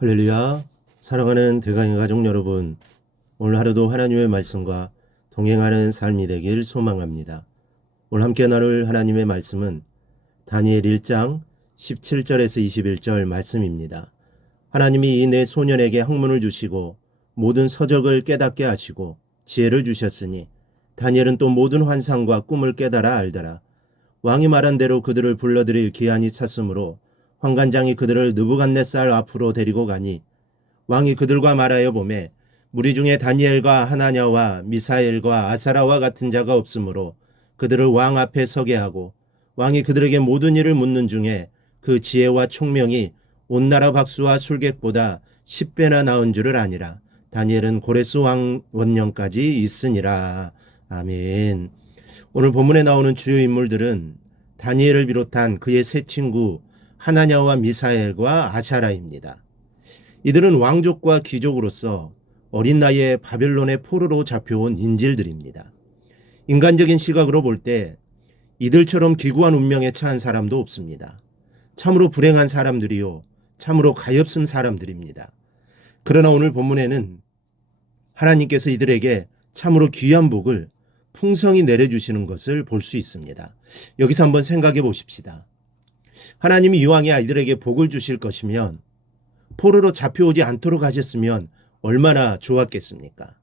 할렐루야. 사랑하는 대강의 가족 여러분, 오늘 하루도 하나님의 말씀과 동행하는 삶이 되길 소망합니다. 오늘 함께 나눌 하나님의 말씀은 다니엘 1장 17절에서 21절 말씀입니다. 하나님이 이 네 소년에게 학문을 주시고 모든 서적을 깨닫게 하시고 지혜를 주셨으니 다니엘은 또 모든 환상과 꿈을 깨달아 알더라. 왕이 말한 대로 그들을 불러들일 기한이 찼으므로 환관장이 그들을 느부갓네살 앞으로 데리고 가니 왕이 그들과 말하여 보매 무리 중에 다니엘과 하나냐와 미사엘과 아사라와 같은 자가 없으므로 그들을 왕 앞에 서게 하고 왕이 그들에게 모든 일을 묻는 중에 그 지혜와 총명이 온 나라 박수와 술객보다 10배나 나은 줄을 아니라. 다니엘은 고레스 왕 원년까지 있으니라. 아멘. 오늘 본문에 나오는 주요 인물들은 다니엘을 비롯한 그의 세 친구 하나냐와 미사엘과 아샤라입니다. 이들은 왕족과 귀족으로서 어린 나이에 바벨론의 포로로 잡혀온 인질들입니다. 인간적인 시각으로 볼 때 이들처럼 기구한 운명에 처한 사람도 없습니다. 참으로 불행한 사람들이요, 참으로 가엾은 사람들입니다. 그러나 오늘 본문에는 하나님께서 이들에게 참으로 귀한 복을 풍성히 내려주시는 것을 볼 수 있습니다. 여기서 한번 생각해 보십시다. 하나님이 이왕에 아이들에게 복을 주실 것이면 포로로 잡혀오지 않도록 하셨으면 얼마나 좋았겠습니까?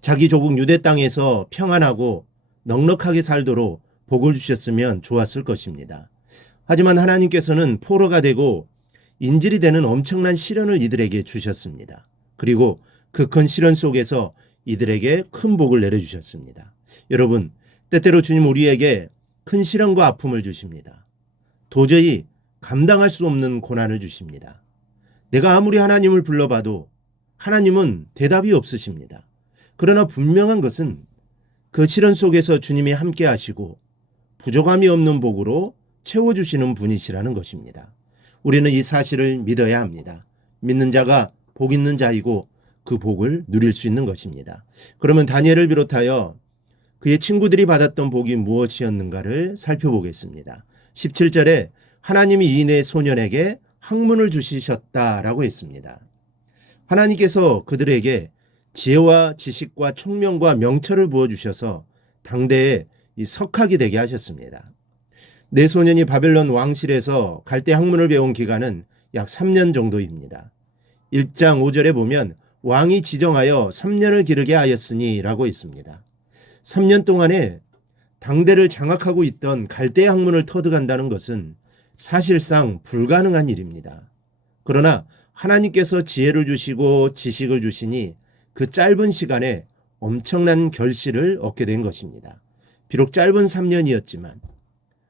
자기 조국 유대 땅에서 평안하고 넉넉하게 살도록 복을 주셨으면 좋았을 것입니다. 하지만 하나님께서는 포로가 되고 인질이 되는 엄청난 시련을 이들에게 주셨습니다. 그리고 그 큰 시련 속에서 이들에게 큰 복을 내려주셨습니다. 여러분, 때때로 주님 우리에게 큰 시련과 아픔을 주십니다. 도저히 감당할 수 없는 고난을 주십니다. 내가 아무리 하나님을 불러봐도 하나님은 대답이 없으십니다. 그러나 분명한 것은 그 시련 속에서 주님이 함께 하시고 부족함이 없는 복으로 채워주시는 분이시라는 것입니다. 우리는 이 사실을 믿어야 합니다. 믿는 자가 복 있는 자이고 그 복을 누릴 수 있는 것입니다. 그러면 다니엘을 비롯하여 그의 친구들이 받았던 복이 무엇이었는가를 살펴보겠습니다. 17절에 하나님이 이 네 소년에게 학문을 주시셨다라고 했습니다. 하나님께서 그들에게 지혜와 지식과 총명과 명철을 부어주셔서 당대에 석학이 되게 하셨습니다. 네 소년이 바벨론 왕실에서 갈대 학문을 배운 기간은 약 3년 정도입니다. 1장 5절에 보면 왕이 지정하여 3년을 기르게 하였으니 라고 있습니다. 3년 동안에 당대를 장악하고 있던 갈대 학문을 터득한다는 것은 사실상 불가능한 일입니다. 그러나 하나님께서 지혜를 주시고 지식을 주시니 그 짧은 시간에 엄청난 결실을 얻게 된 것입니다. 비록 짧은 3년이었지만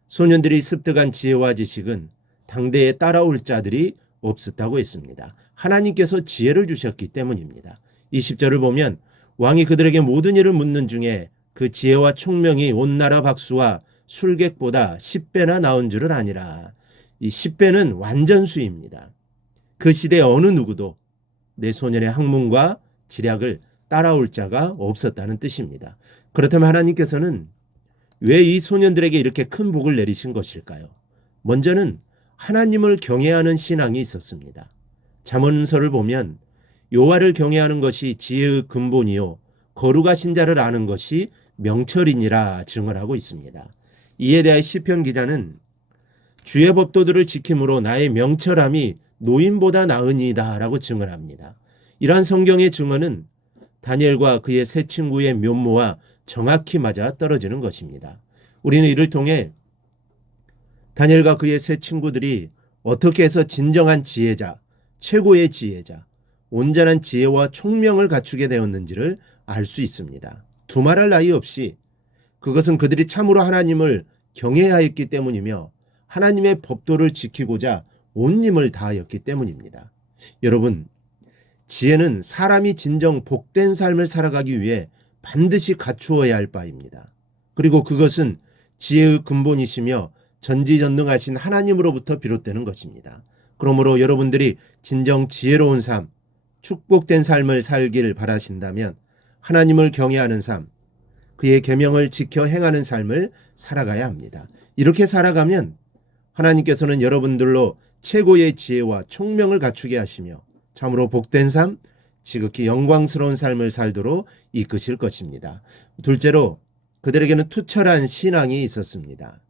소년들이 습득한 지혜와 지식은 당대에 따라올 자들이 없었다고 했습니다. 하나님께서 지혜를 주셨기 때문입니다. 20절을 보면 왕이 그들에게 모든 일을 묻는 중에 그 지혜와 총명이 온 나라 박수와 술객보다 10배나 나은 줄을 아니라. 이 10배는 완전수입니다. 그 시대 어느 누구도 내 소년의 학문과 지략을 따라올 자가 없었다는 뜻입니다. 그렇다면 하나님께서는 왜 이 소년들에게 이렇게 큰 복을 내리신 것일까요? 먼저는 하나님을 경외하는 신앙이 있었습니다. 잠언서를 보면 여호와를 경외하는 것이 지혜의 근본이요 거룩하신 자를 아는 것이 명철이니라 증언하고 있습니다. 이에 대해 시편 기자는 주의 법도들을 지킴으로 나의 명철함이 노인보다 나으니이다 라고 증언합니다. 이러한 성경의 증언은 다니엘과 그의 세 친구의 면모와 정확히 맞아 떨어지는 것입니다. 우리는 이를 통해 다니엘과 그의 세 친구들이 어떻게 해서 진정한 지혜자, 최고의 지혜자, 온전한 지혜와 총명을 갖추게 되었는지를 알 수 있습니다. 두말할 나위 없이 그것은 그들이 참으로 하나님을 경외하였기 때문이며 하나님의 법도를 지키고자 온 힘을 다하였기 때문입니다. 여러분, 지혜는 사람이 진정 복된 삶을 살아가기 위해 반드시 갖추어야 할 바입니다. 그리고 그것은 지혜의 근본이시며 전지전능하신 하나님으로부터 비롯되는 것입니다. 그러므로 여러분들이 진정 지혜로운 삶, 축복된 삶을 살길 바라신다면 하나님을 경외하는 삶, 그의 계명을 지켜 행하는 삶을 살아가야 합니다. 이렇게 살아가면 하나님께서는 여러분들로 최고의 지혜와 총명을 갖추게 하시며 참으로 복된 삶, 지극히 영광스러운 삶을 살도록 이끄실 것입니다. 둘째로 그들에게는 투철한 신앙이 있었습니다.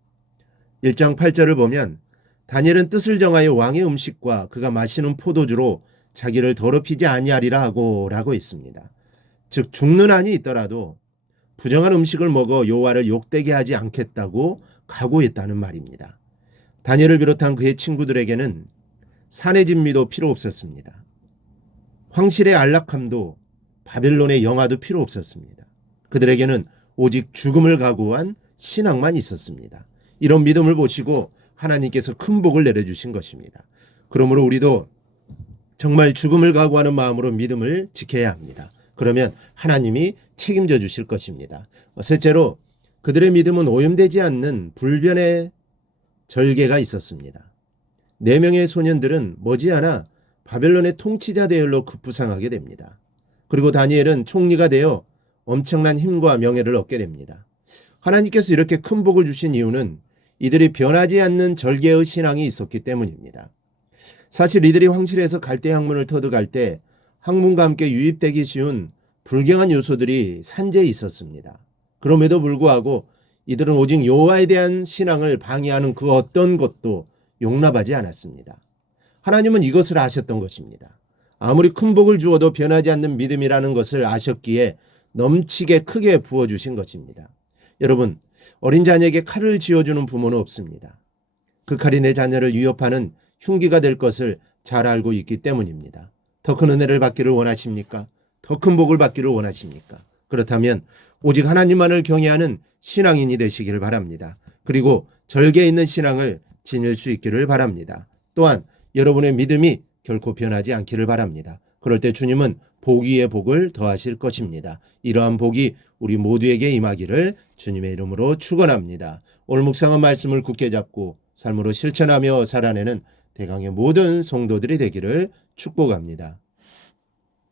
1장 8절을 보면 다니엘은 뜻을 정하여 왕의 음식과 그가 마시는 포도주로 자기를 더럽히지 아니하리라 하고 라고 있습니다. 즉 죽는 한이 있더라도 부정한 음식을 먹어 여호와를 욕되게 하지 않겠다고 각오했다는 말입니다. 다니엘을 비롯한 그의 친구들에게는 산의 진미도 필요 없었습니다. 황실의 안락함도 바벨론의 영화도 필요 없었습니다. 그들에게는 오직 죽음을 각오한 신앙만 있었습니다. 이런 믿음을 보시고 하나님께서 큰 복을 내려주신 것입니다. 그러므로 우리도 정말 죽음을 각오하는 마음으로 믿음을 지켜야 합니다. 그러면 하나님이 책임져 주실 것입니다. 셋째로 그들의 믿음은 오염되지 않는 불변의 절개가 있었습니다. 4명의 소년들은 머지않아 바벨론의 통치자 대열로 급부상하게 됩니다. 그리고 다니엘은 총리가 되어 엄청난 힘과 명예를 얻게 됩니다. 하나님께서 이렇게 큰 복을 주신 이유는 이들이 변하지 않는 절개의 신앙이 있었기 때문입니다. 사실 이들이 황실에서 갈대 학문을 터득할 때 학문과 함께 유입되기 쉬운 불경한 요소들이 산재해 있었습니다. 그럼에도 불구하고 이들은 오직 여호와에 대한 신앙을 방해하는 그 어떤 것도 용납하지 않았습니다. 하나님은 이것을 아셨던 것입니다. 아무리 큰 복을 주어도 변하지 않는 믿음이라는 것을 아셨기에 넘치게 크게 부어주신 것입니다. 여러분, 어린 자녀에게 칼을 쥐어주는 부모는 없습니다. 그 칼이 내 자녀를 위협하는 흉기가 될 것을 잘 알고 있기 때문입니다. 더 큰 은혜를 받기를 원하십니까? 더 큰 복을 받기를 원하십니까? 그렇다면 오직 하나님만을 경외하는 신앙인이 되시기를 바랍니다. 그리고 절개 있는 신앙을 지닐 수 있기를 바랍니다. 또한 여러분의 믿음이 결코 변하지 않기를 바랍니다. 그럴 때 주님은 복 위에 복을 더하실 것입니다. 이러한 복이 우리 모두에게 임하기를 주님의 이름으로 축원합니다. 오늘 묵상한 말씀을 굳게 잡고 삶으로 실천하며 살아내는 대강의 모든 성도들이 되기를 축복합니다.